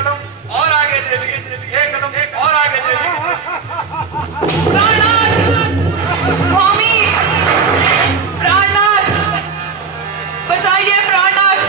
कदम और आगे चलिए, एक कदम और आगे चलिए। प्राणनाथ, स्वामी, प्राणनाथ, बताइए प्राणनाथ।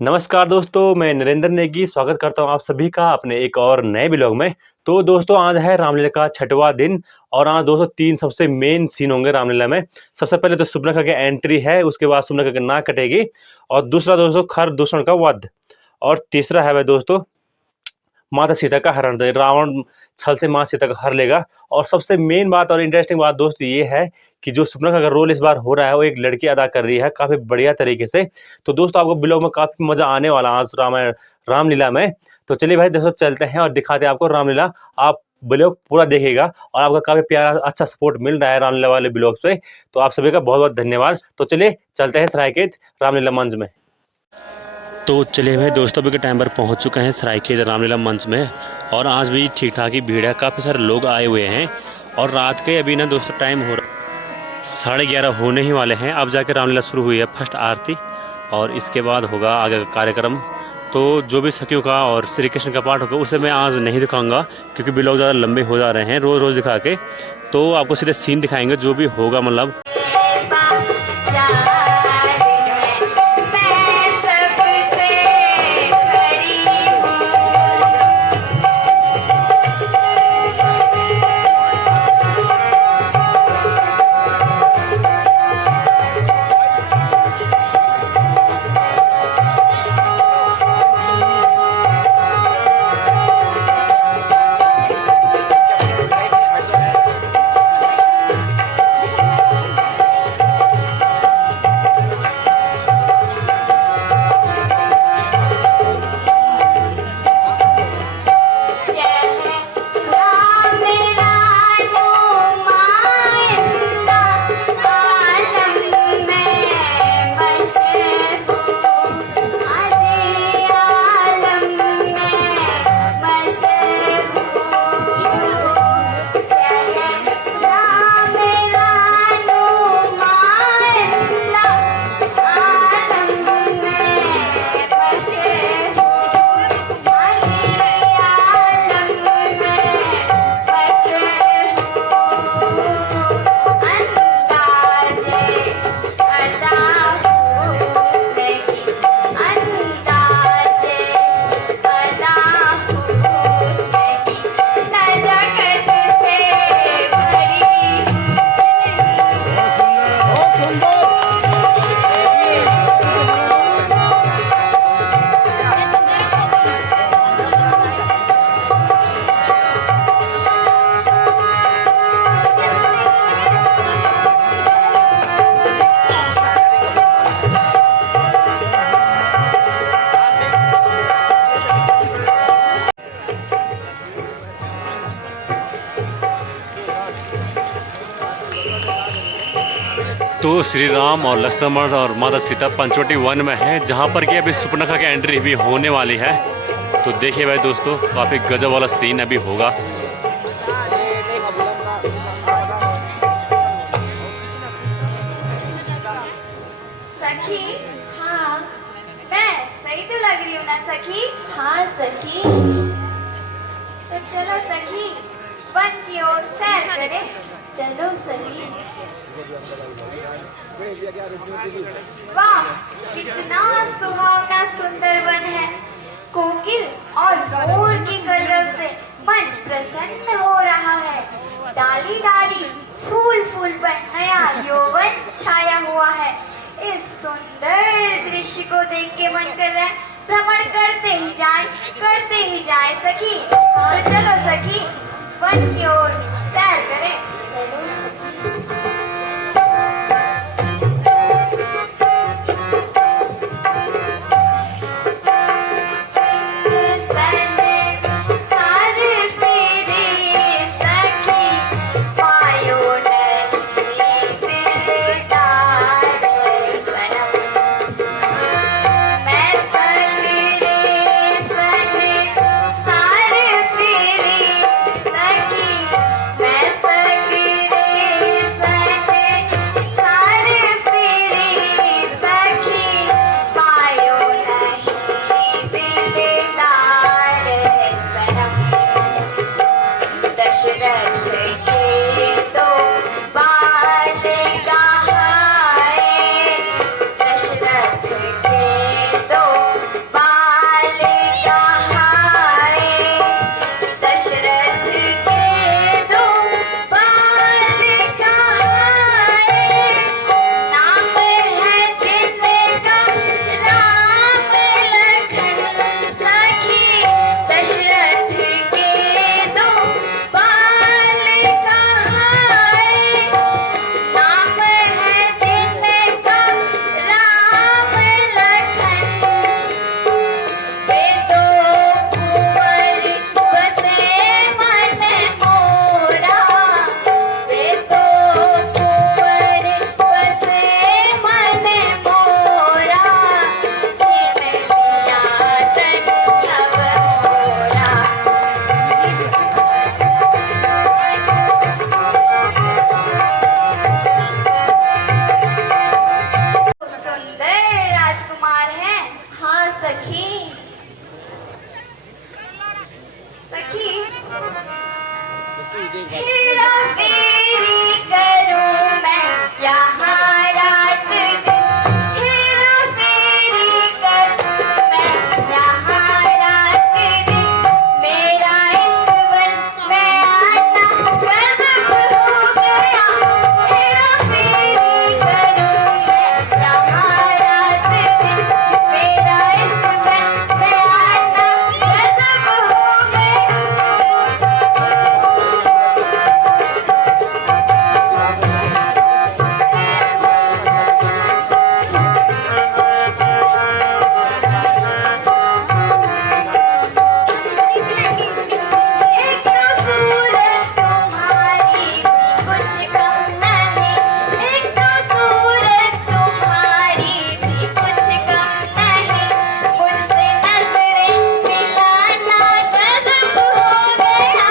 नमस्कार दोस्तों, मैं नरेंद्र नेगी स्वागत करता हूं आप सभी का अपने एक और नए ब्लॉग में। तो दोस्तों आज है रामलीला का 6वां दिन और आज दोस्तों 3 सबसे मेन सीन होंगे रामलीला में। सबसे पहले तो सुबनखा की एंट्री है, उसके बाद सुबनखा की नाक कटेगी और दूसरा दोस्तों खरदूषण का वध और तीसरा है वह दोस्तों माता सीता का हरण। रावण छल से माता सीता का हर लेगा। और सबसे मेन बात और इंटरेस्टिंग बात दोस्तों ये है कि जो सुबनखा का रोल इस बार हो रहा है वो एक लड़की अदा कर रही है काफी बढ़िया तरीके से। तो दोस्तों आपको ब्लॉग में काफी मजा आने वाला आज रामलीला में। तो चलिए भाई दोस्तों चलते हैं और दिखाते हैं आपको रामलीला। आप ब्लॉग पूरा देखिएगा और आपका काफी प्यारा अच्छा सपोर्ट मिल रहा है रामलीला वाले ब्लॉग से, तो आप सभी का बहुत बहुत धन्यवाद। तो चलिए चलते हैं सरायखेत रामलीला मंच में। तो चलिए भाई दोस्तों अभी के टाइम पर पहुंच चुके हैं सरायखेत रामलीला मंच में और आज भी ठीक ठाक ही भीड़ है, काफ़ी सारे लोग आए हुए हैं और रात के अभी ना दोस्तों टाइम हो रहा 11:30 होने ही वाले हैं। अब जाके रामलीला शुरू हुई है, फर्स्ट आरती और इसके बाद होगा आगे का कार्यक्रम। तो जो भी सखियों का और श्री कृष्ण का पाठ होगा उसे मैं आज नहीं दिखाऊंगा क्योंकि ब्लॉग ज़्यादा लंबे हो जा रहे हैं रोज़ रोज़ दिखा के। तो आपको सीधे सीन दिखाएंगे जो भी होगा, मतलब तो श्री राम और लक्ष्मण और माता सीता पंचवटी वन में हैं जहाँ पर कि अभी सुपर्णखा की एंट्री भी होने वाली है। तो देखिए भाई दोस्तों काफ़ी गजब वाला सीन अभी होगा। सखी, हाँ मैं सही तो लग रही हूँ ना सखी? हाँ सखी। तो चलो सखी वन की ओर सैर करें। चलो सखी। वाह कितना सुहावना सुंदर वन है। कोकिल और मोर की कलरव से मन प्रसन्न हो रहा है। डाली डाली फूल फूल पर नया यौवन छाया हुआ है। इस सुंदर दृश्य को देख के मन कर रहा है भ्रमण करते ही जाए सखी। तो चलो सखी वन की ओर सैर करें। चलो सखी। दशरथ के दो बाल कहाए, दशरथ के दो बाल कहाए, दशरथ के दो बाल कहाए, नाम है जिनका राम लखन सखी, दशरथ के दो बाल कहाए, नाम है जिनका राम लखन, वे दो कुंवर बसे मन मोरा, वे दो कुंवर बसे मन मोरा, छिन लिया तन तब मोरा। सुंदर राजकुमार हैं। हाँ सखी, सखी हेरा फेरी करूं मैं यहाँ रात दिन, हेरा फेरी करूं मैं यहाँ रात दिन, मेरा इस वन में आना गजब हो गया, हेरा फेरी करूं मैं यहाँ रात दिन, मेरा इस वन में आना गजब हो गया। एक तो सूरत तुम्हारी भी कुछ कम नहीं, एक तो सूरत तुम्हारी भी कुछ कम नहीं, मुझसे नजरें मिलाना गजब हो गया।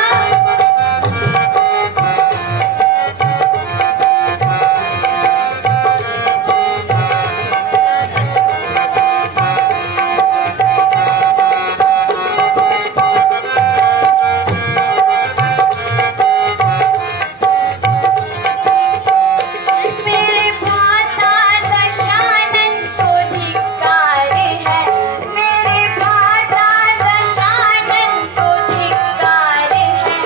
मेरे भ्राता दशानन को धिक्कार है, मेरे भ्राता दशानन को धिक्कार है,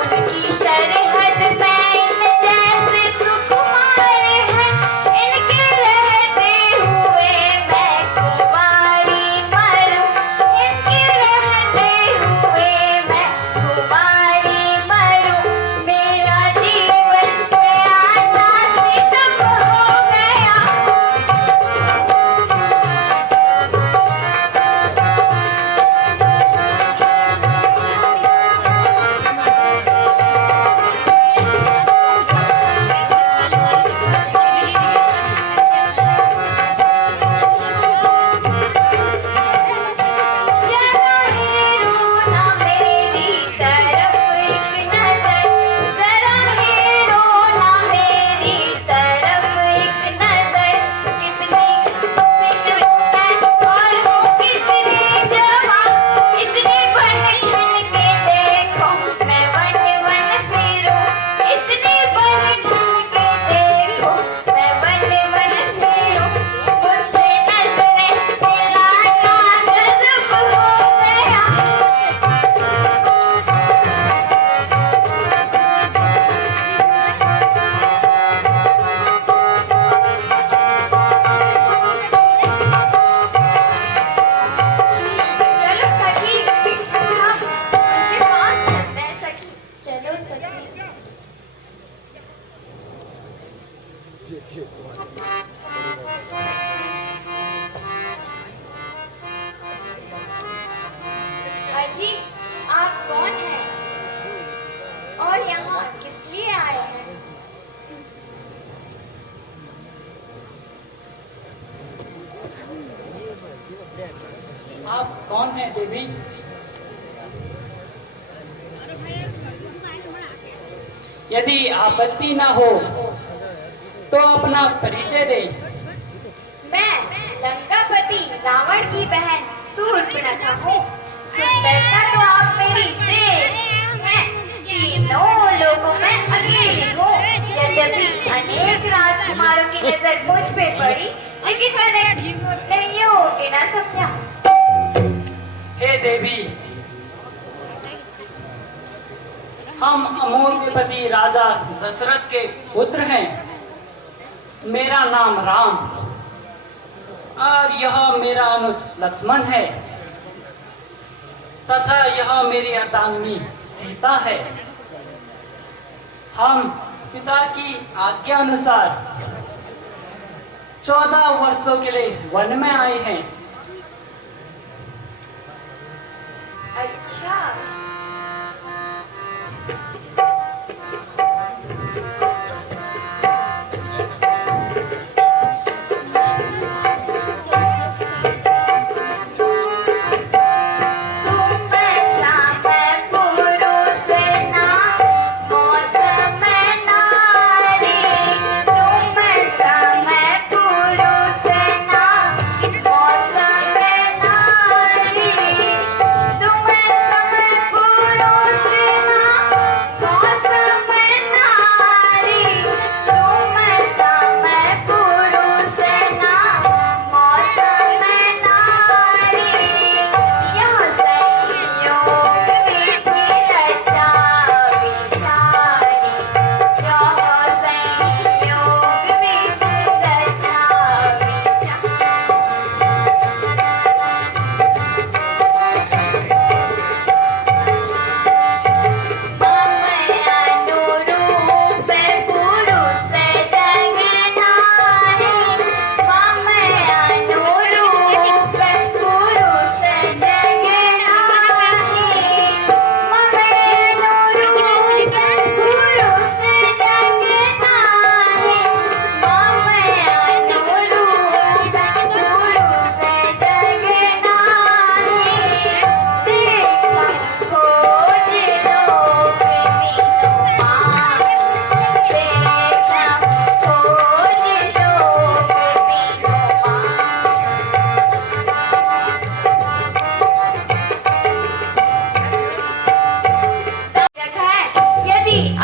उनकी शरहद में इन जैसे सुकुमार है, इनके रहते हुए मैं कुंवारी मरूं, इनके रहते हुए मैं कुंवारी मरूं, मेरा जीवन प्यारा सितम हो गया। जरा हेरो ना मेरी तरफ एक नजर, जरा हेरो ना मेरी तरफ एक नजर, कितनी हसीन मैं और हूँ कितनी जवान, इतने बन ठन के देखो मैं वन वन फिरूं, इतने बन ठन के देखो मैं वन वन फिरूं, मुझसे नजरें मिलाना गजब हो गया। चलो सखी, हम उनके पास चलते हैं सखी, चलो सखी। अजी, आप कौन हैं और यहाँ किस लिए आए हैं? आप कौन हैं देवी? यदि आपत्ति न हो तो अपना परिचय दे। मैं लंकापति रावण की बहन सूर्पणखा हूँ। सुंदरता तो आप मेरी देख हैं, तीनों लोगों में अकेली हूँ। यद्यपि अनेक राजकुमारों की नजर मुझ पे पड़ी, लेकिन मैंने योग्य न समझा। हे देवी, हम अमोघपति राजा दशरथ के पुत्र हैं। मेरा नाम राम और यह मेरा अनुज लक्ष्मण है तथा यह मेरी अर्धांगिनी सीता है। हम पिता की आज्ञा अनुसार 14 वर्षों के लिए वन में आए हैं। अच्छा,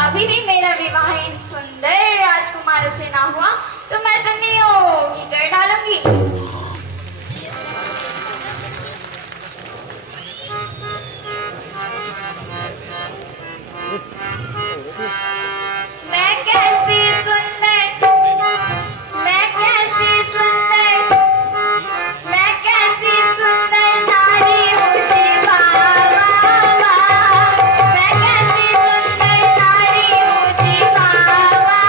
अभी भी मेरा विवाह इन सुंदर राजकुमारों से ना हुआ तो मैं तो नियोग कर डालूंगी। मैं कैसी सुंदर, मैं कैसी सुंदर, मैं कैसी सुंदर नारी मुझे बाबा, मैं कैसी सुंदर नारी मुझे बाबा।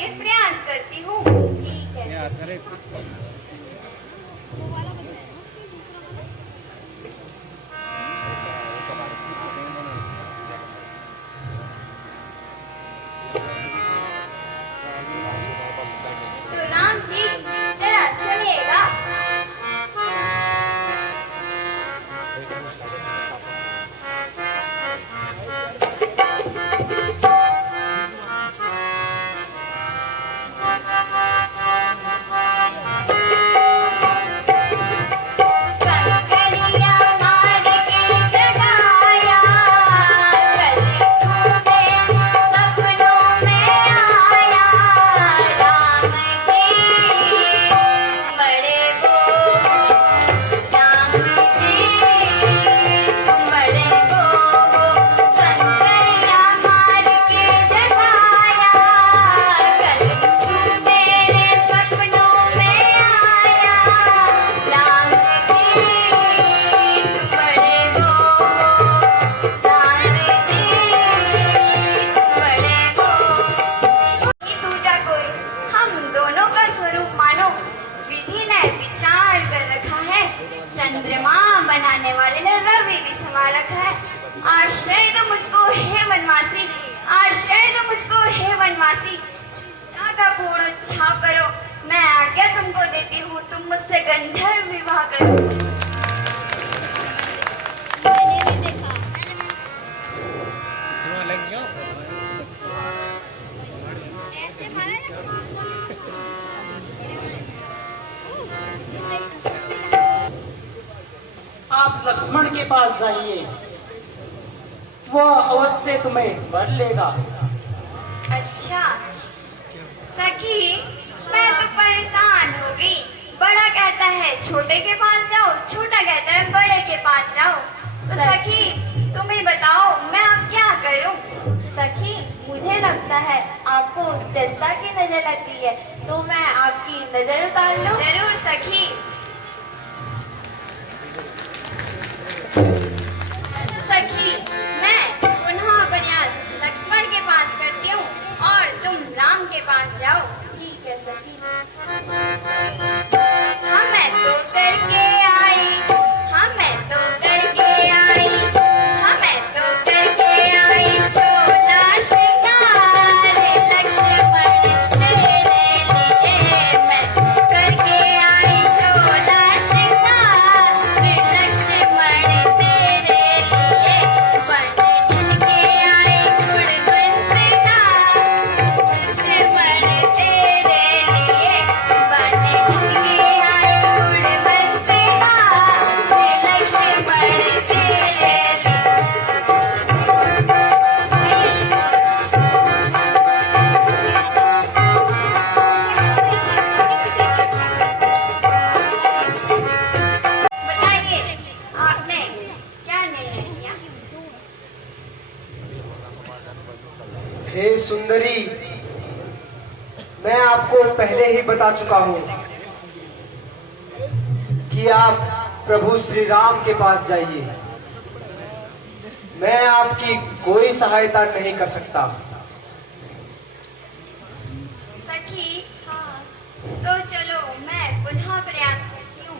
के प्रयास करती हूँ। ठीक है। तो राम जी जरा सुनिएगा। कंकड़ियाँ मार के जगाया, कल तुम्हें सपनों में आया। राम जी बड़े वो हो, राम जी तुम बड़े वो हो। कंकड़ियाँ मार के जगाया, कल मेरे सपनों में आया। राम जी तुम बड़े वो हो, राम जी तुम बड़े वो हो। दूजा कोई हम दोनों का स्वरूप मानो, विधि ने विचार कर रखा है। चंद्रमा बनाने वाले ने रवि भी समा रखा है। आश्रय दो मुझको हे वनवासी, आश्रय दो मुझको हे वनवासी। चिंता का पूर्ण छाव करो, मैं आज्ञा तुमको देती हूँ, तुम मुझसे गंधर्व विवाह करो। आप लक्ष्मण के पास जाइए, वह अवश्य तुम्हें वर लेगा। अच्छा सखी, मैं तो परेशान हो गई। बड़ा कहता है छोटे के पास जाओ, छोटा कहता है बड़े के पास जाओ। तो सखी तुम ही बताओ मैं अब क्या करूं? सखी, मुझे लगता है आपको जनता की नजर लगी है, तो मैं आपकी नजर उतार लूं? जरूर सखी। सखी मैं पुनः प्रयास लक्ष्मण के पास करती हूँ और तुम राम के पास जाओ। ठीक है सखी। हमें तो करके आई, हमें तो करके आई, हमें तो करके आई 16 श्रृंगार। लक्ष्मण तेरे लिए मैं करके आई 16 श्रृंगार। लक्ष्मण तेरे लिए बन के आई गुणवंत का। लक्ष्मण तेरे लिए बन के आई गुणवंत का। लक्ष्मण तेरे लिए बताइए आपने क्या निर्णय लिया? हे सुंदरी, मैं आपको पहले ही बता चुका हूँ कि आप प्रभु श्री राम के पास जाइए। मैं आपकी कोई सहायता नहीं कर सकता। सखी तो चलो मैं पुनः प्रयास करती हूँ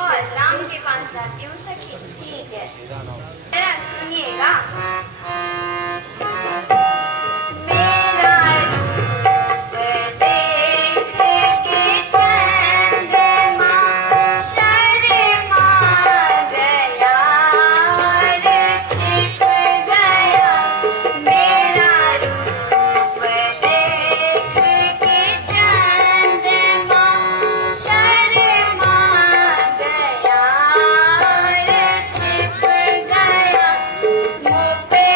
और राम के पास जाती हूँ। सखी ठीक है। जरा सुनिएगा। मेरा रूप देख के चंद्रमा शर्मा गया रे छिप गया। मेरा रूप देख के चंद्रमा शर्मा गया रे छिप गया। मुँह पे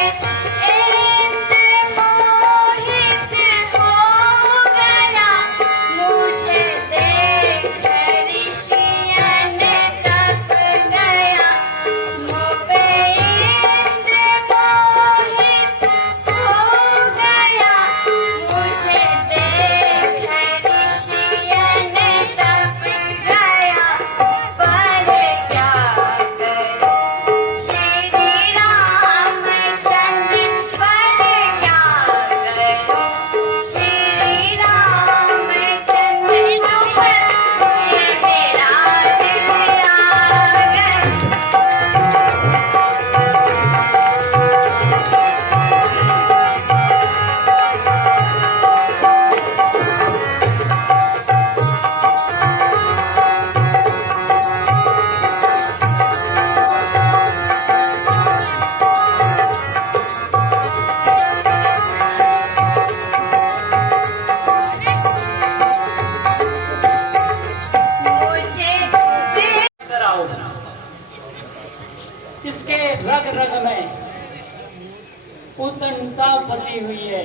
चिंता फंसी हुई है,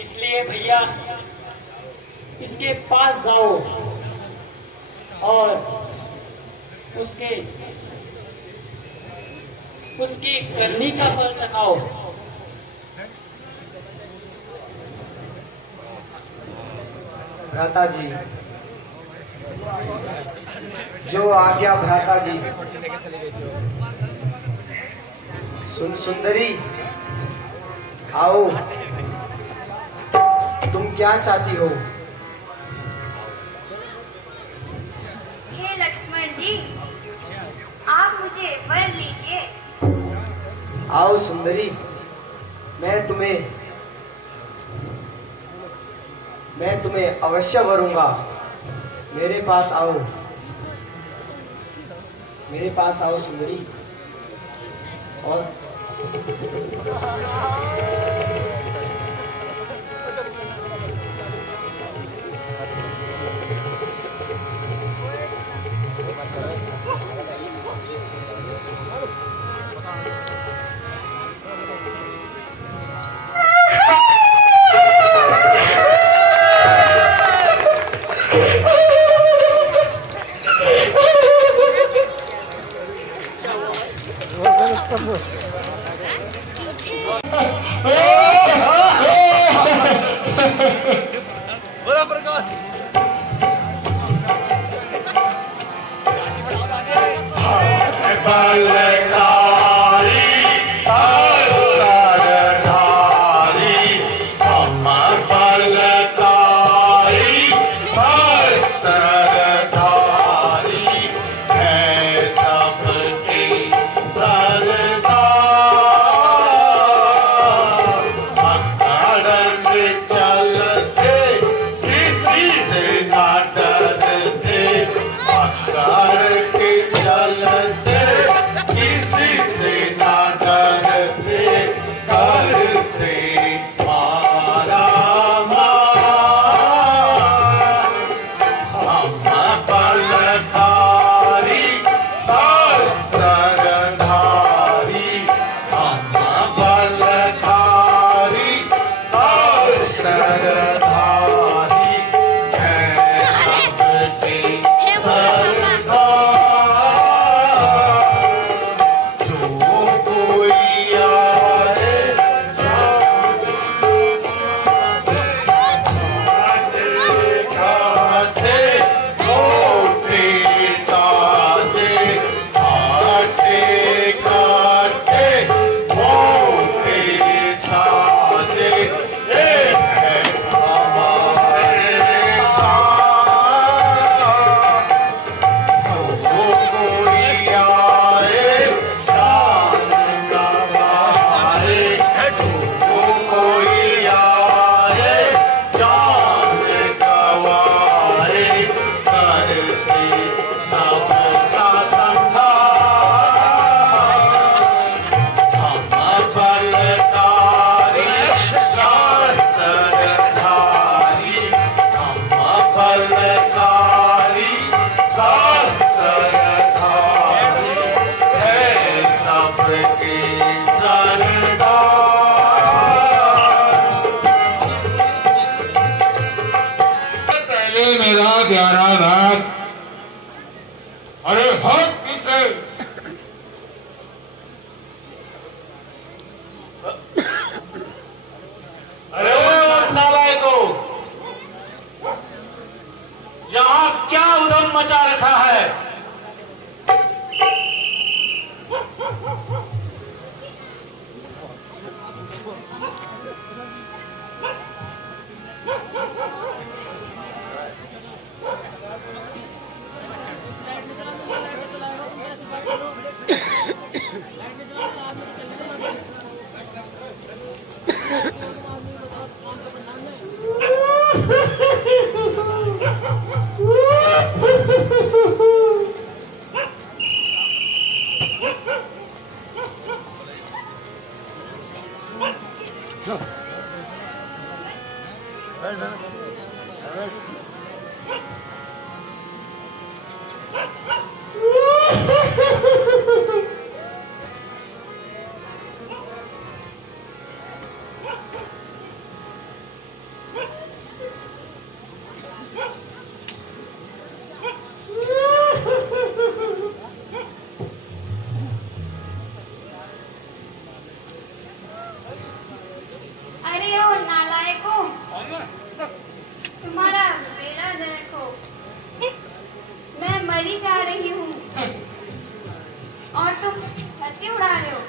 इसलिए भैया इसके पास जाओ और उसकी करनी का फल चखाओ। भ्राता जी, जो आज्ञा भ्राता जी। सुंदरी, आओ, तुम क्या चाहती हो? हे लक्ष्मण जी, आप मुझे वर लीजिए। आओ सुंदरी, मैं तुम्हें अवश्य वरूंगा। मेरे पास आओ सुंदरी। और बोला प्रकाश। मेरा प्यारा नाथ, अरे हट पीछे। अरे नालायको, यहाँ क्या उधम मचा रखा है?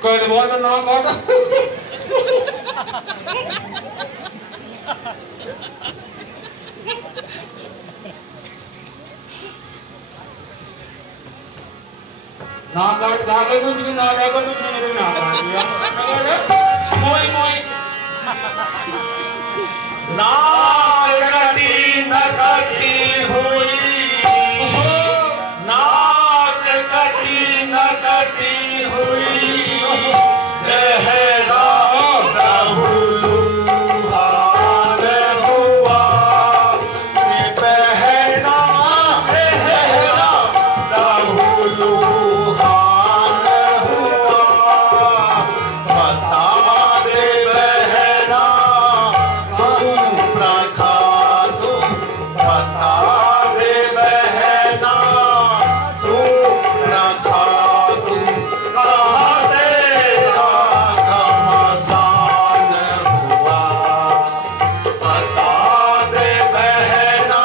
पहलवान ना काटा ना काट जाके कुछ भी ना काट कुछ भी ना काट दिया मोई मोई नाक कटी न कटी हुई, नाक कटी न कटी हुई, चेहरा लहूलुहान हुआ, ये बहना चेहरा लहूलुहान हुआ, बता दे बहना प्रखा तू, बता दे बहना सुप्रखा तू, कहाँ तेरा घमसान हुआ, बता दे बहना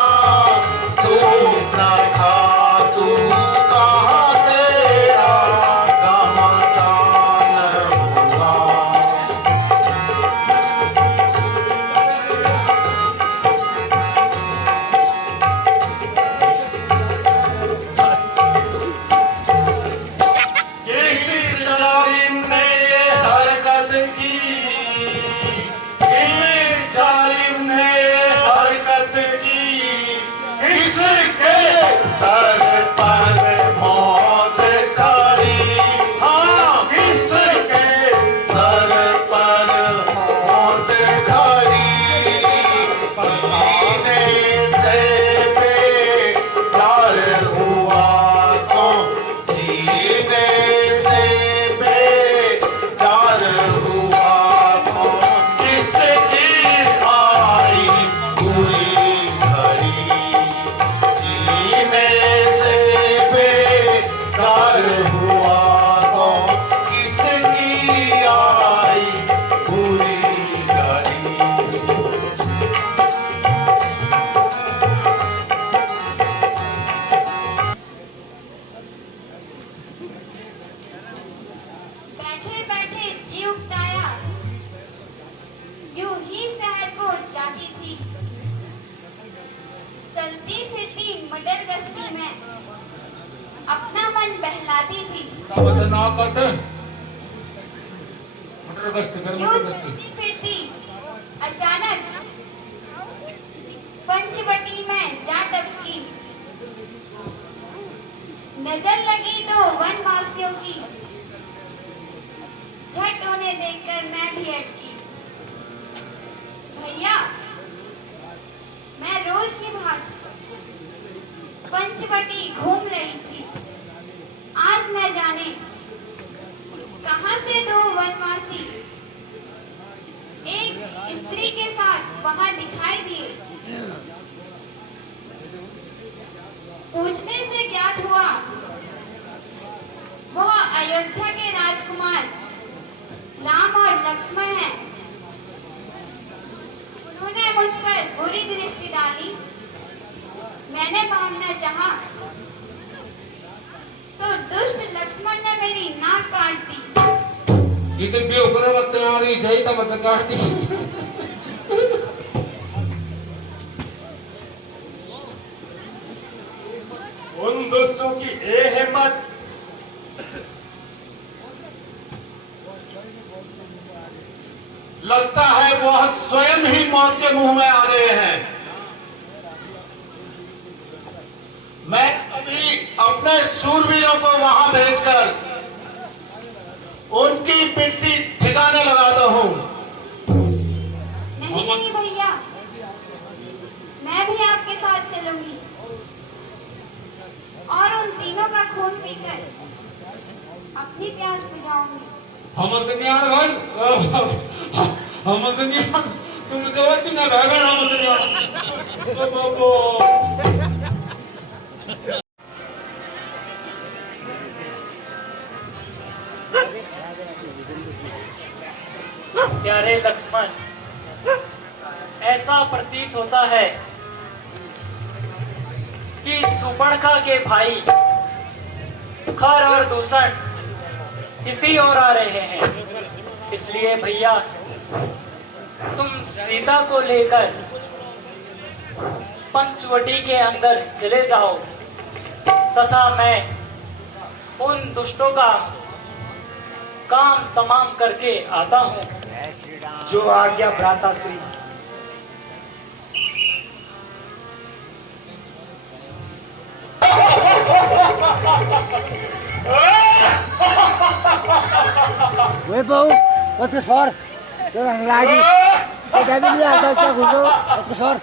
सुप्रखा तू, कहाँ तेरा घमसान हुआ। किस जालिम ने ये हरकत की, किस जालिम ने ये हरकत की, किसके सर पर मौत खड़ी, हाँ किसके सर पर मौत खड़ी, पीने से बेकार हुआ तो जीने से बेकार हुआ तो, किसकी आई बुरी घड़ी, जीने से बेकार हुआ तो, किसकी आई बुरी घड़ी। बैठे बैठे जी उगताया, यूं ही शहर को जाती थी, चलती फिरती मटर गश्ती में अपना मन बहलाती थी, ना काट मटर गश्त कर यूं मटर गश्त चलती फिरती अचानक पंचवटी में जा टपकी, नजर लगी तो वनवासियों की, झट उन्हें देखकर मैं भी अटकी। भैया, मैं रोज की भांति पंचवटी घूम रही थी, आज न जाने कहां से दो वनवासी एक स्त्री के साथ वहां दिखाई दिए। पूछने से ज्ञात हुआ वह अयोध्या के राजकुमार राम और लक्ष्मण हैं। उन्होंने मुझ पर बुरी दृष्टि डाली, मैंने भागना चाहा तो दुष्ट लक्ष्मण ने मेरी नाक काट दी। इतने भी ऊपर वक्त आ रही चाहिए तब तक काटती उन दोस्तों की ये हिम्मत, लगता है वह स्वयं ही मौत के मुंह में आ गए हैं। मैं अभी अपने शूरवीरों को वहां भेजकर उनकी पिट्ठी ठिकाने लगाता हूं। नहीं नहीं भैया, मैं भी आपके साथ चलूंगी और उन तीनों का खून पीकर अपनी प्यास बुझाऊंगी। हम तो नहीं आ रहे भाई, हम तो नहीं आ, तुम जवाब ना भागा, हम तो नहीं आ बाबू। प्यारे लक्ष्मण, ऐसा प्रतीत होता है कि सुपर्णखा के भाई खर और दूषण इसी ओर आ रहे हैं। इसलिए भैया तुम सीता को लेकर पंचवटी के अंदर चले जाओ तथा मैं उन दुष्टों का काम तमाम करके आता हूँ। जो आज्ञा भ्राता श्री। वे बहु कत सर तो लागि क्या भी लिया था क्या घुसो कत सर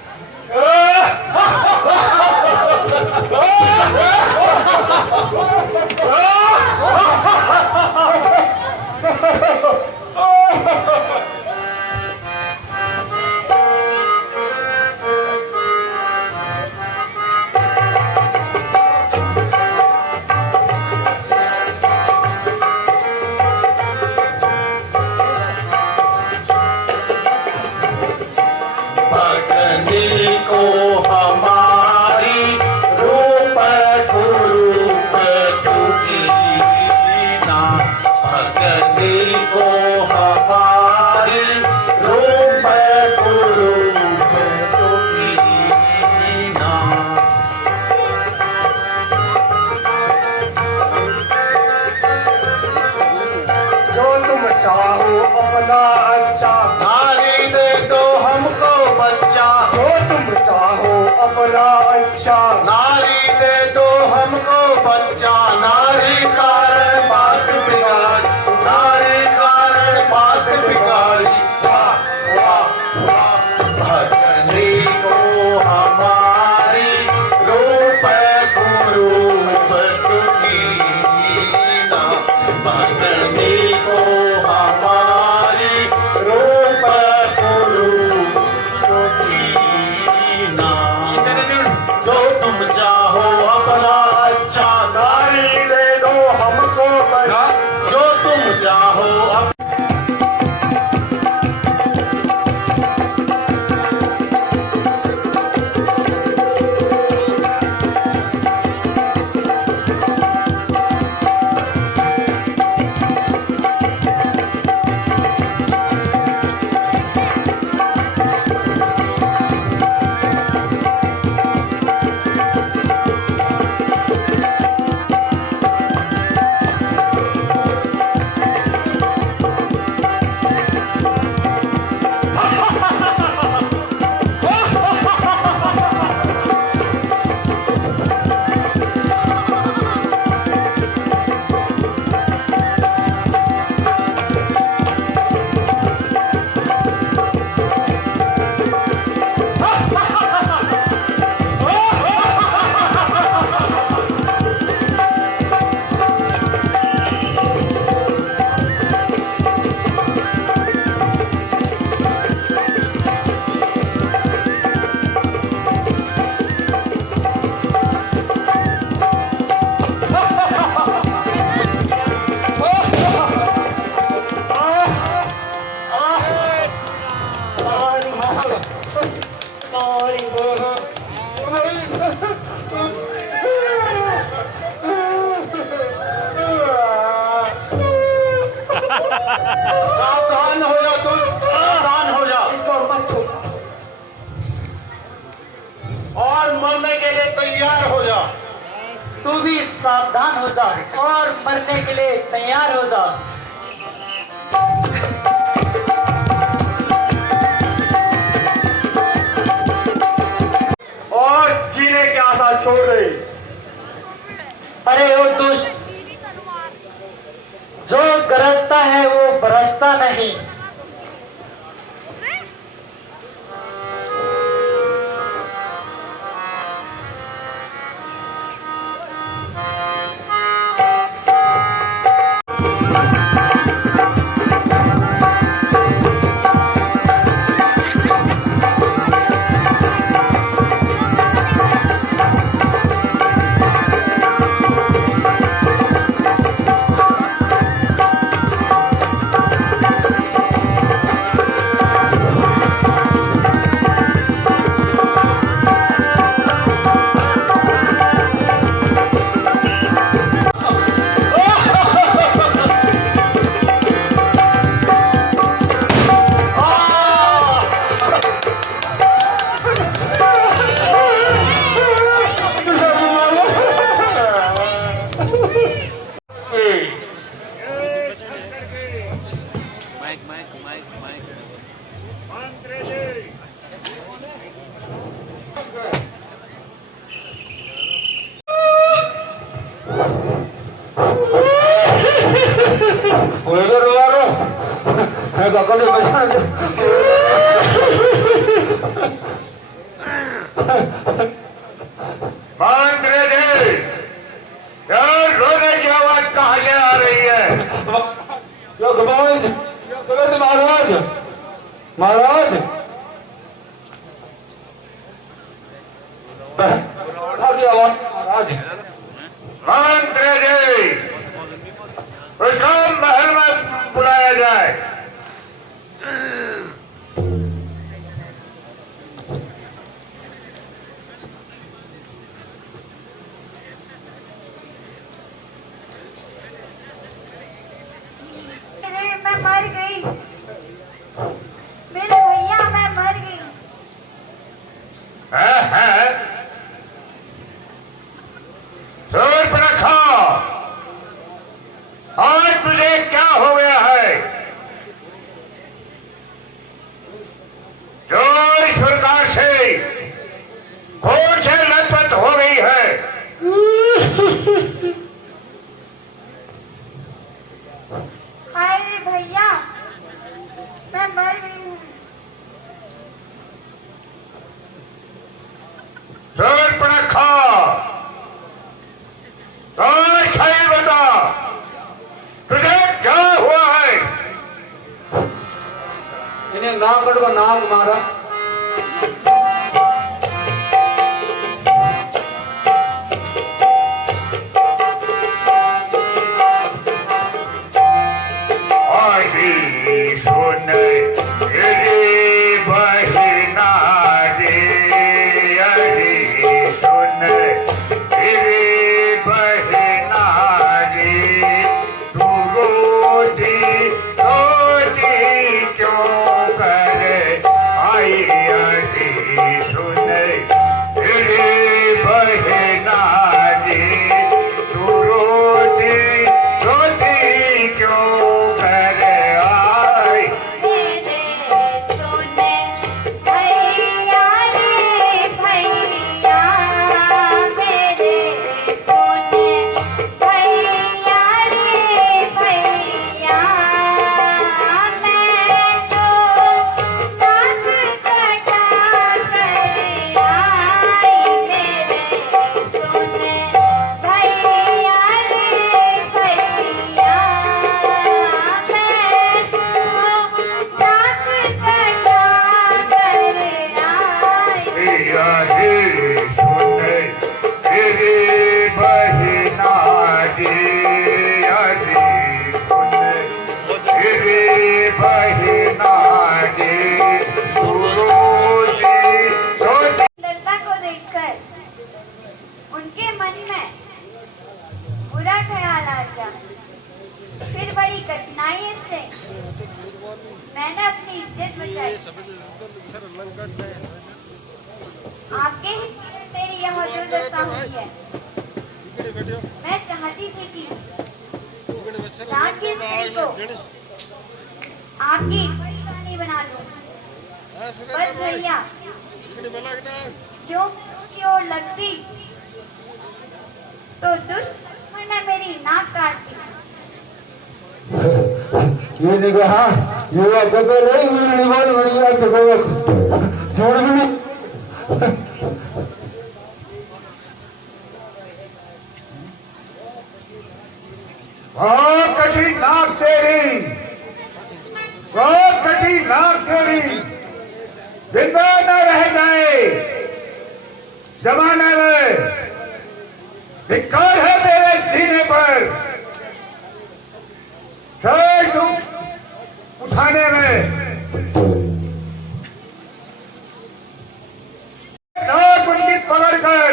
अपना अच्छा नारी दे दो हमको बच्चा। नारी कारण बात बिगाड़ी, नारी कारण बात बिगाड़ी। वाह वाह वाह भगनी को हमारी रूप कुरूप तुकीना। भगनी को हमारी रूप कुरूप तुकीना। जो तुम चाहो अपना अच्छा नारी दे दो हमको बना। जो तुम चाहो सावधान हो जा, तू सावधान हो जा। इसको मत छू। और मरने के लिए तैयार हो जा। तू भी सावधान हो जा और मरने के लिए तैयार हो जा। और जीने की आशा छोड़ दे। अरे वो दुष्ट जो गरजता है वो बरसता नहीं। उधर मारो है काका से बचा मंत्री जी, यार रोने की आवाज कहाँ से आ रही है? महाराज महाराज महाराज मंत्री जी, उसको महल में बुलाया जाए। अरे मैं मर गई, मेरे भैया मैं मर गई। है सूर्पणखा, आज तुझे क्या हो गया है जो इस प्रकार से खून से लथपथ हो गई है? हाय रे भैया, मैं मर गई हूँ। सूर्पणखा, तो सही बता, तुझे क्या हुआ है? इन्हें नाक कटो नाक मारा। आई सुन तेरी बहिना रे, आई सुन तेरी बहिना रे, तू रोती रोती क्यों कर आई? आई सुन तेरी बहिना रे, तू रोती रोती क्यों कर आई? मेरे सोने भैया रे भैया, मेरे सोने भैया रे भैया, मैं तो नाक कटा कर आई। मेरे सोने भैया रे भैया, मैं तो नाक कटा कर आई। भैया रे सुन तेरी बहिना रे, अरे सुन तेरी बहिना रे, तू रोती रोती। सुंदरता को देखकर उनके मन में बुरा ख्याल आ गया। फिर बड़ी कठिनाई से मैंने अपनी इज्जत बचाई। आपके ही कारण मेरी यह दुर्दशा हुई है। मैं चाहती थी कि रात की स्त्री को आपकी बड़ी रानी बना दूं, बस भैया जो उसकी ओर लगती तो दुष्ट दुश्मन ने मेरी नाक काट दी। ये ने कहा ये आपको नहीं उन्होंने बहुत बढ़िया तो जोड़ भी नहीं। बहुत कठिन नाक तेरी, बहुत कठिन नाक तेरी, जिंदा न रह जाए जमाने में। धिक्कार है तेरे जीने पर, सर तुम उठाने में। नाक उनकी पकड़कर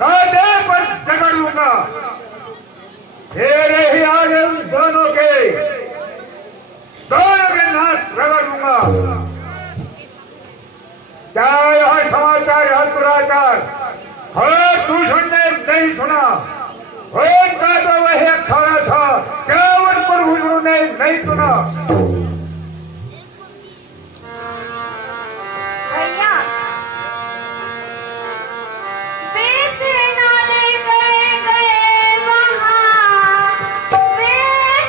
गादे पर जकड़ लूंगा। तेरे ही आगे उन दोनों के नाक रगड़ लूंगा। क्या यह समाचार, यह दुराचार हर दूषण ने नहीं सुना? उनका तो वही अखाड़ा था, क्या उन प्रभुओं ने नहीं सुना? भैया बेसे नाले गए गए वहाँ, बेसे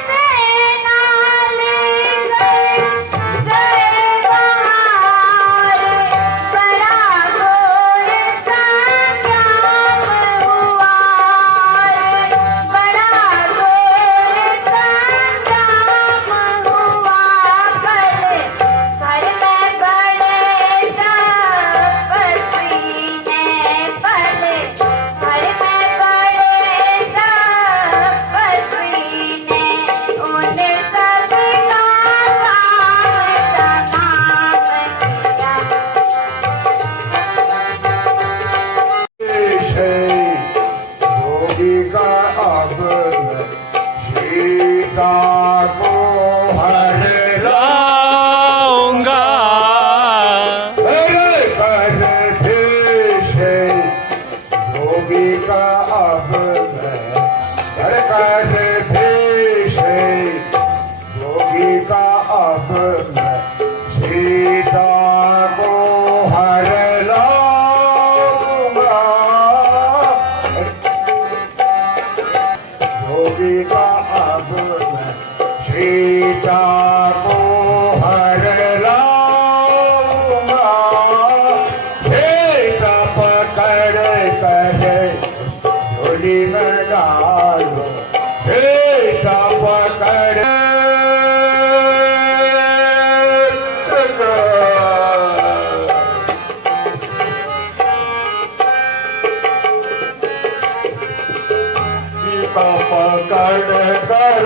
पकड़ कर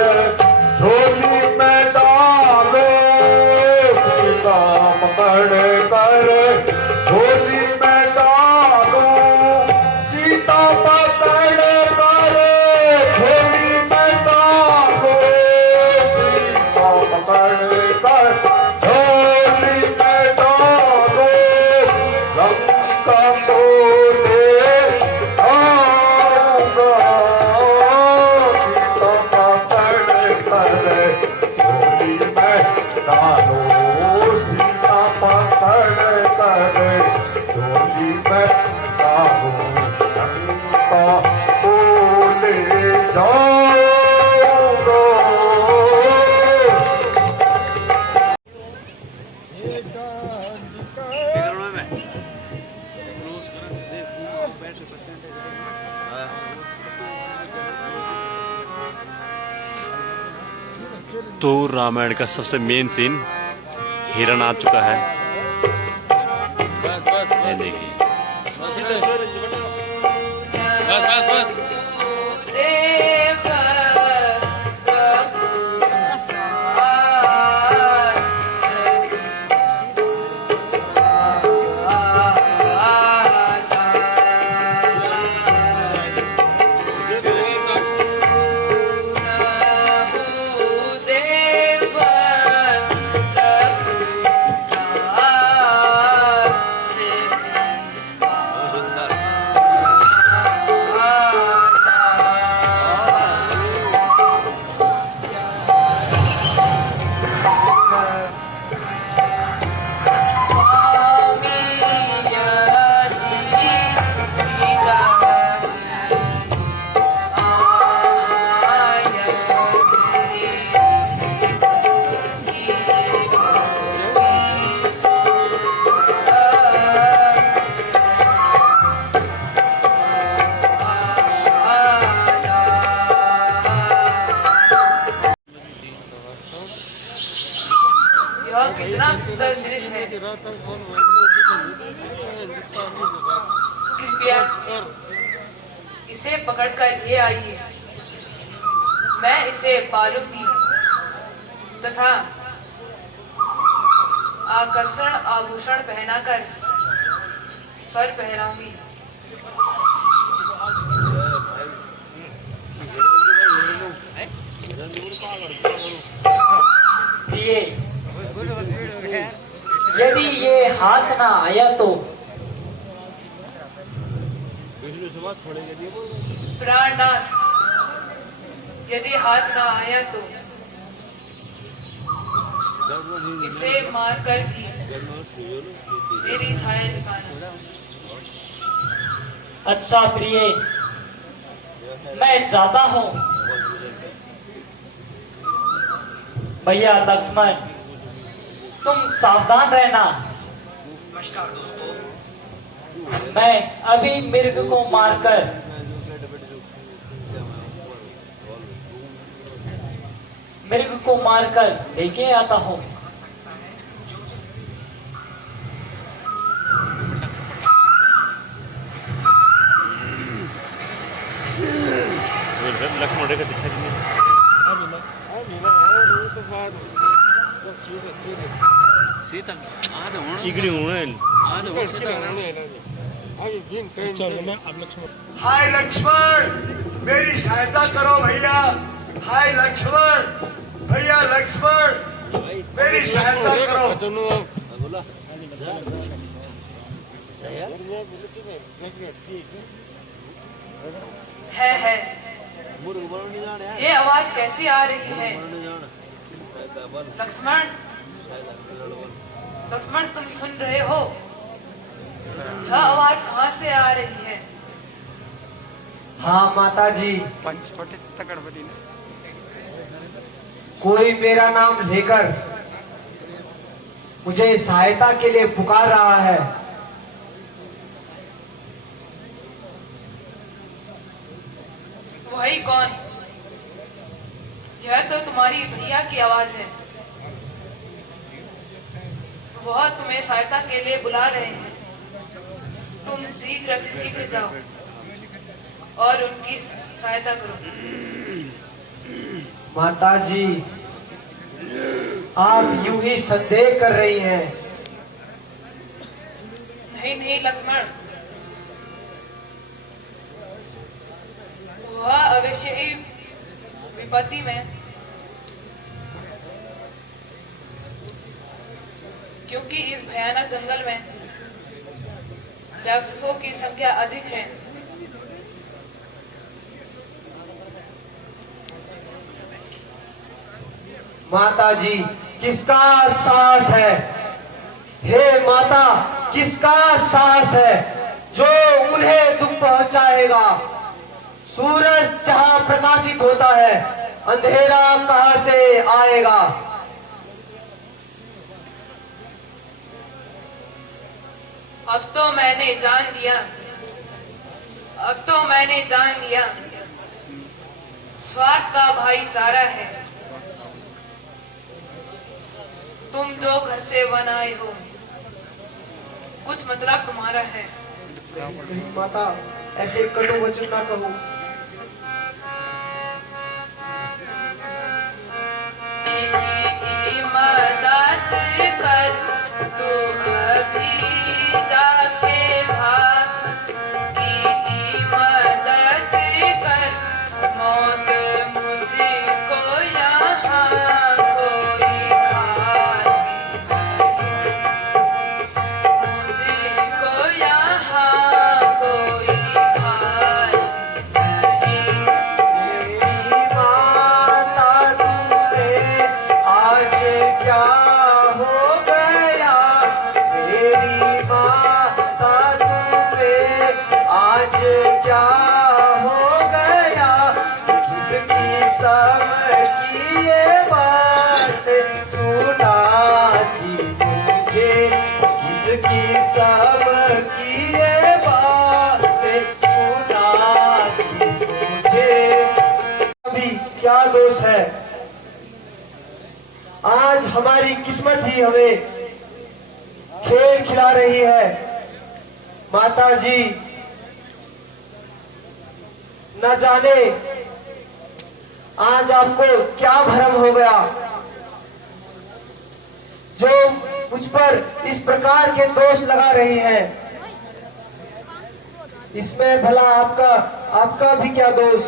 झोली में डालो, सीता पकड़ कर झोली में डालो, सीता पकड़ कर झोली में डालो, सीता पकड़ कर झोली में डालो, लंका को ले आऊंगा, सीता पकड़ कर झोली में डालो, सीता पकड़ कर झोली में डालो, लंका को ले जाऊंगा। तो रामायण का सबसे मेन सीन हिरण आ चुका है। ये देखिए यह कितना सुंदर दृश्य है। कृपया इसे पकड़कर ले आइए, मैं इसे पालूंगी तथा आकर्षण आभूषण पहनाकर पर पहनाऊंगी। ये यदि ये हाथ ना आया तो प्राणनाथ, यदि हाथ ना आया तो इसे मार कर भी मेरी छाया दिखाना। अच्छा प्रिय, मैं जाता हूँ। भैया लक्ष्मण, तुम सावधान रहना। मैं अभी मृग को मारकर लेके आता हूँ। लक्ष्मण रेखा दिखाई नहीं। इकडे म्हणून हाय लक्ष्मण, मेरी सहायता करो भैया। हाय लक्ष्मण, भैया लक्ष्मण, मेरी सहायता करो। है ये आवाज कैसी आ रही है? लक्ष्मण, लक्ष्मण तुम सुन रहे हो? यह आवाज कहाँ से आ रही है? हाँ माता जी, कोई मेरा नाम लेकर मुझे सहायता के लिए पुकार रहा है। वही कौन? यह तो तुम्हारी भैया की आवाज है। वह तुम्हें सहायता के लिए बुला रहे हैं। तुम शीघ्र अतिशीघ्र जाओ और उनकी सहायता करो। माता जी, आप यूं ही संदेह कर रही हैं। नहीं नहीं लक्ष्मण, वह अवश्य ही विपत्ति में, क्योंकि इस भयानक जंगल में राक्षसों की संख्या अधिक है। माता जी, किसका साहस है? हे माता, किसका साहस है जो उन्हें दुख पहुंचाएगा? सूरज जहां प्रकाशित होता है, अंधेरा कहां से आएगा? अब तो मैंने जान लिया, अब तो मैंने जान लिया, स्वार्थ का भाईचारा है। तुम जो घर से वन आए हो, कुछ मतलब तुम्हारा है। नहीं माता, ऐसे कटु वचन ना कहो। मदद कर तू अभी जाके भाग की मदद कर, मौत मुझे को यहाँ कोई खाती नहीं, मुझे को यहाँ कोई खाती नहीं। मेरी माता, तुम्हें आज क्या हो गया? मेरी माता, तुम्हें आज क्या हो गया? किसकी समझ की ये बात सुनाती मुझे? किसकी समझ की ये बात सुनाती मुझे? अभी क्या दोष है? आज हमारी किस्मत ही हमें खेल खिला रही है। माता जी, न जाने आज आपको क्या भ्रम हो गया जो मुझ पर इस प्रकार के दोष लगा रही हैं। इसमें भला आपका भी क्या दोष?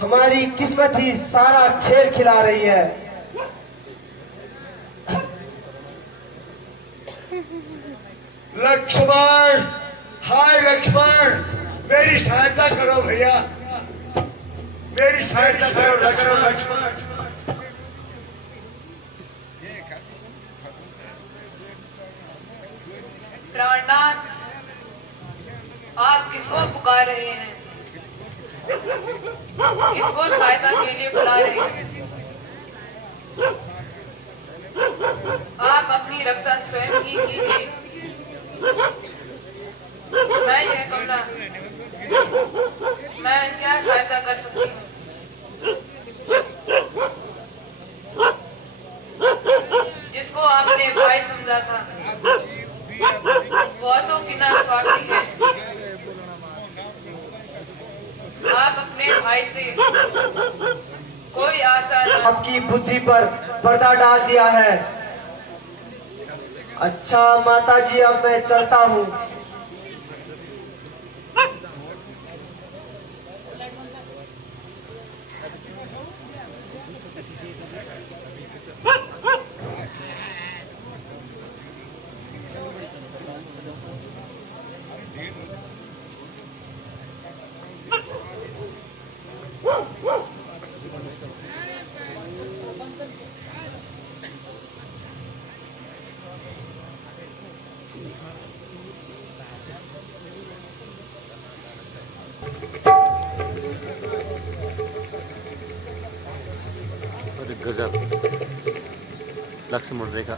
हमारी किस्मत ही सारा खेल खिला रही है। लक्ष्मण, हाय लक्ष्मण, मेरी सहायता करो भैया, मेरी सहायता करो लक्ष्मण। प्राणनाथ, आप किसको पुकार रहे हैं? किसको सहायता के लिए बुला रहे हैं? आप अपनी रक्षा स्वयं ही कीजिए। मैं यह कमला, मैं क्या सहायता कर सकती हूँ? जिसको आपने भाई समझा था, वह तो कितना स्वार्थी है। आप अपने भाई से कोई आशा न। आपकी बुद्धि पर पर्दा डाल दिया है। अच्छा माता जी, अब मैं चलता हूँ। अरे गजब, लक्ष्मण रेखा।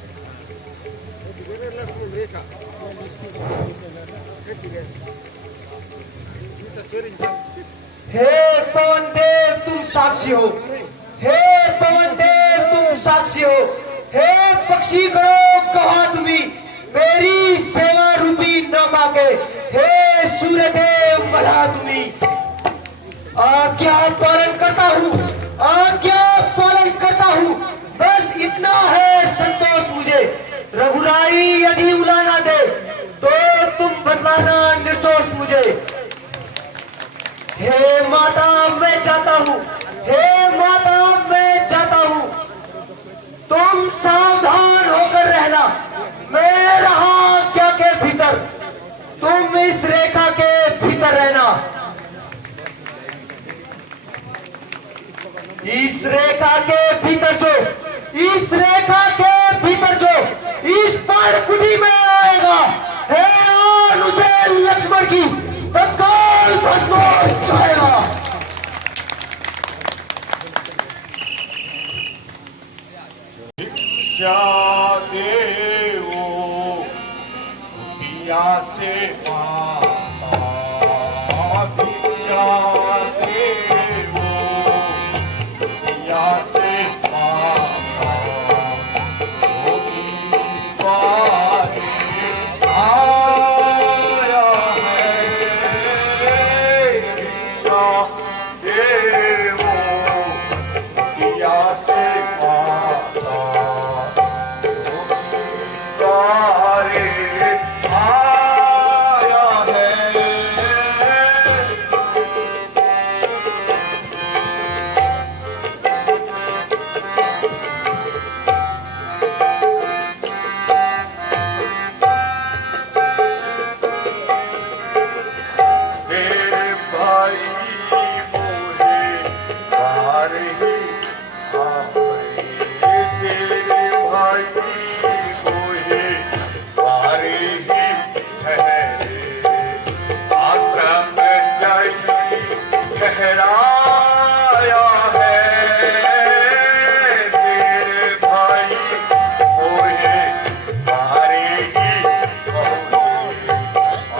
हे पवन देव, तुम साक्षी हो। हे पवन देव, तुम साक्षी हो। हे पक्षी गणों, कहा तुम्ही मेरी सेवा रूपी नौका के। हे सूर्यदेव, बला तुम्ही आज्ञा पालन कर करता हूँ, आज्ञा पालन करता हूँ, बस इतना है संतोष मुझे। रघुराई यदि उलाना दे तो तुम बतलाना निर्दोष मुझे। हे माता मैं चाहता हूँ, हे माता मैं चाहता हूँ, तुम सावधान होकर रहना। मैं रहा आज्ञा के भीतर, तुम इस रेखा के भीतर रहना। इस रेखा के भीतर जो, इस रेखा के भीतर जो इस पर कुटी में आएगा, है और उसे लक्ष्मण की तत्काल भस्म हो जाएगा। भिक्षा देवो दिया से माता, भिक्षा देवो दिया से माता, जोगी द्वारे आया है। भिक्षा देवो दिया से माता, द्वारे आया है। तेरे भाई मोहे बार ही आए, तेरे भाई मोहे बार ही ठहरे, आश्रम जाई ठहराया है। तेरे भाई मोहे बार ही पहुंचे,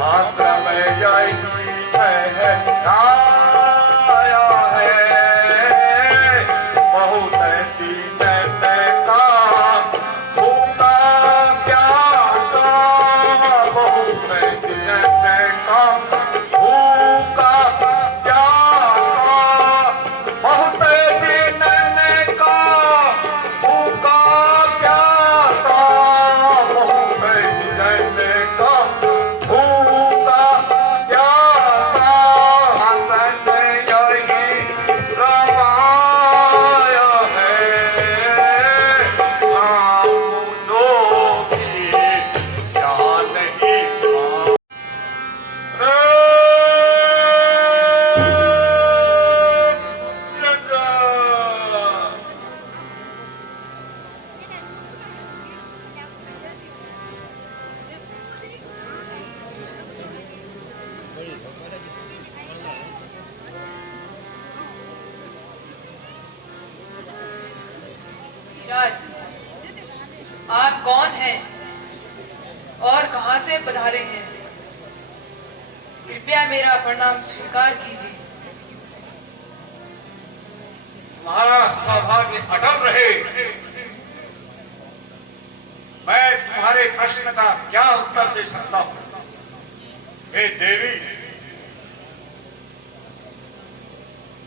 आश्रम जाई ठहराया है। बहुत दीन का भूखा प्यासा, बहुत दीन का भूखा प्यासा, बहुत दीन का भूखा प्यासा, बहुत दीन का भूखा प्यासा। आसन यही रवाया है, शाम जो भी श्यान ही राज, आप कौन हैं और कहां से पधारे हैं? कृपया मेरा प्रणाम स्वीकार कीजिए। तुम्हारा सौभाग्य अटल रहे। मैं तुम्हारे प्रश्न का क्या उत्तर दे सकता हूं? हे देवी,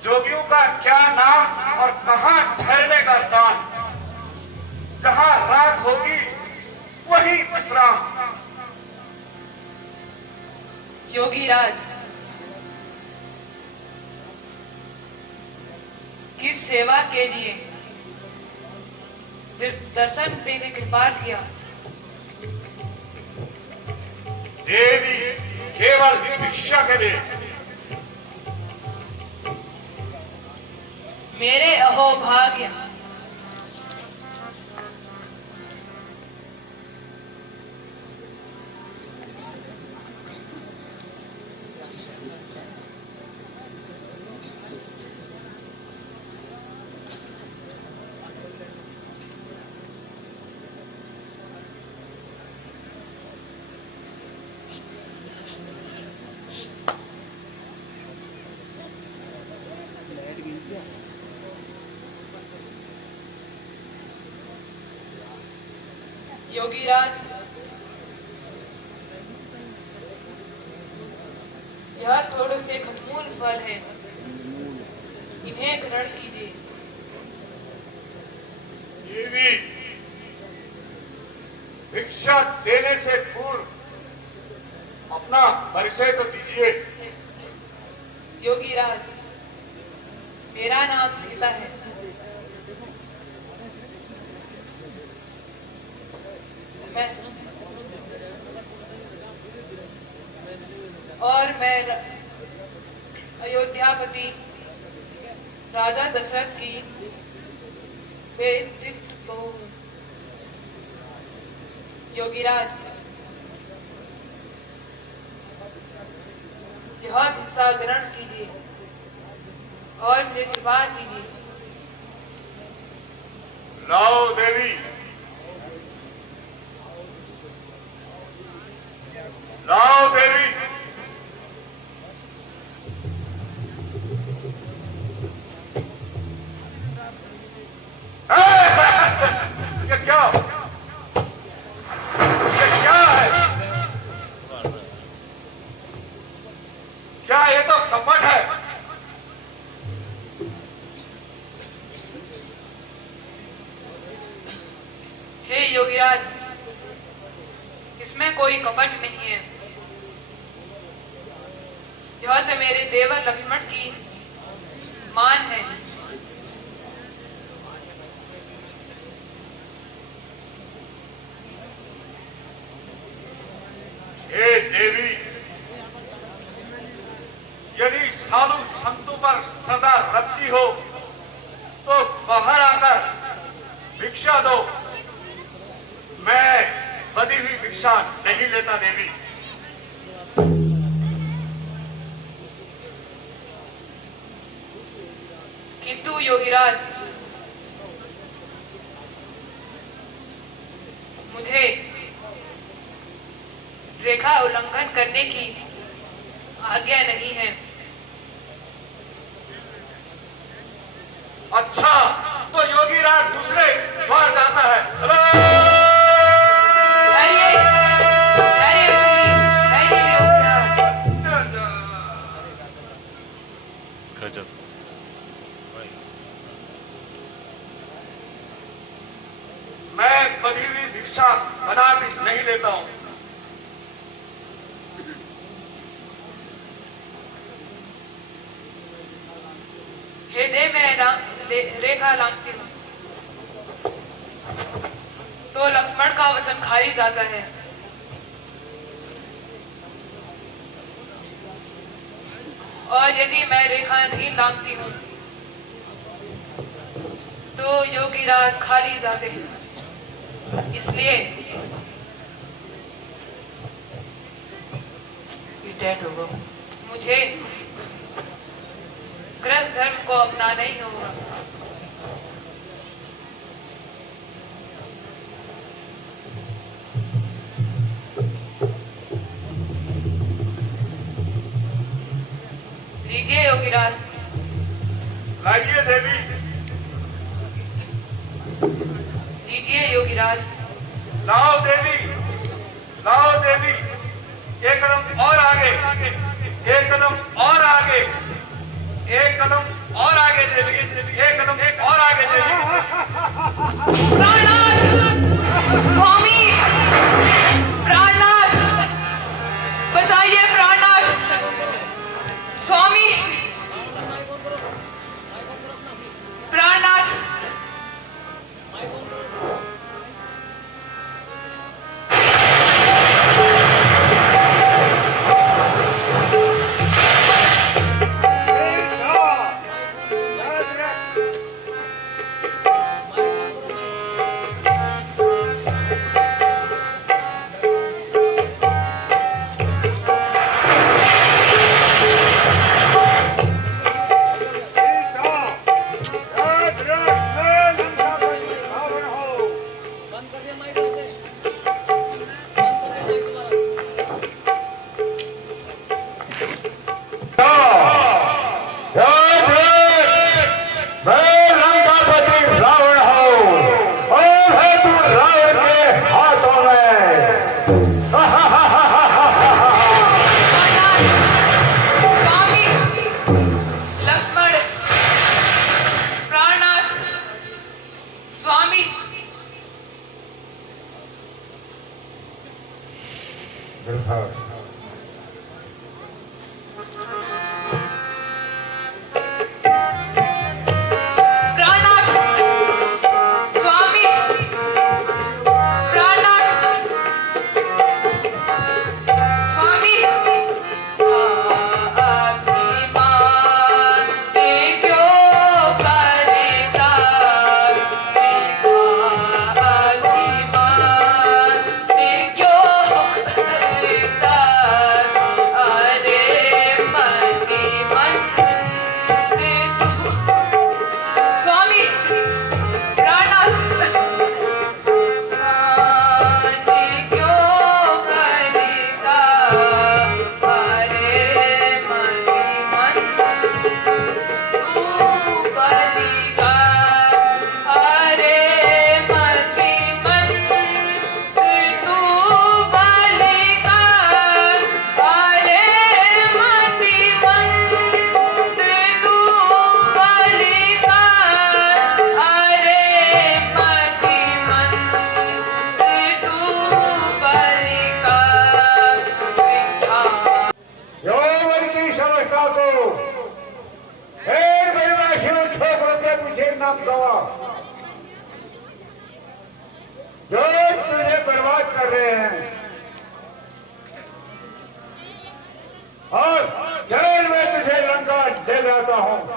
जोगियों का क्या नाम और कहां ठहरने का स्थान? जहां रात होगी वही विश्राम। योगी राज, किस सेवा के लिए दर्शन देने कृपा किया? देवी, केवल भिक्षा के लिए। मेरे अहोभाग्य, योगीराज, यह थोड़े से खटमूल फल है, इन्हें ग्रहण कीजिए। देवी, भिक्षा देने से पूर्व अपना परिचय तो दीजिए। योगीराज, मेरा नाम सीता है। मैं अयोध्यापति राजा दशरथ की बेचित बहू हूं। योगीराज, यह भिक्षा ग्रहण कीजिए और मुझे कृपा कीजिए। लाओ देवी, लाओ देवी। ये क्या है? क्या ये तो कपट है। हे योगीराज, इसमें कोई कपट नहीं है। यह तो मेरे देवर लक्ष्मण की मान है। हे देवी, यदि साधु संतों पर सदा रखती हो तो बाहर आकर भिक्षा दो। मैं बदी हुई भिक्षा नहीं लेता देवी। किंतु योगीराज, मुझे रेखा उल्लंघन करने की आज्ञा नहीं है। अच्छा, तो योगीराज दूसरे द्वार जाता है। मैं कभी भी भिक्षा बना भी नहीं लेता हूं। यदि मैं रेखा लांघती हूँ तो लक्ष्मण का वचन खाई जाता है, और यदि मैं रेखा नहीं लांघती हूँ तो योगीराज खाली जाते हैं। इसलिए मुझे गृहस्थ धर्म को अपनाना ही होगा। लीजिए योगीराज। लाइए देवी। लीजिए योगीराज। लाओ देवी, लाओ देवी। एक कदम और आगे, एक कदम और आगे, एक कदम और आगे देवी, एक कदम और आगे देवी। प्राणनाथ, स्वामी, प्राणनाथ, बचाइए प्राणनाथ, स्वामी, प्राणनाथ। प्राणनाथ स्वामी प्राणनाथ स्वामी अभिमान क्यों करता अभिमान क्यों करता अरे मति मन तू स्वामी प्राणनाथ क्यों करता अरे मति मन तू बलिका अरे मति मन तू बलिका अरे मति मन तू बलिका अरे मति मन तू बलिका यौवन की समस्या को फिर परिवासी में छोड़ दे मुझे नाम गवा जो तुझे बर्बाद कर रहे हैं और जेल में तुझे लंका ले जाता हूं।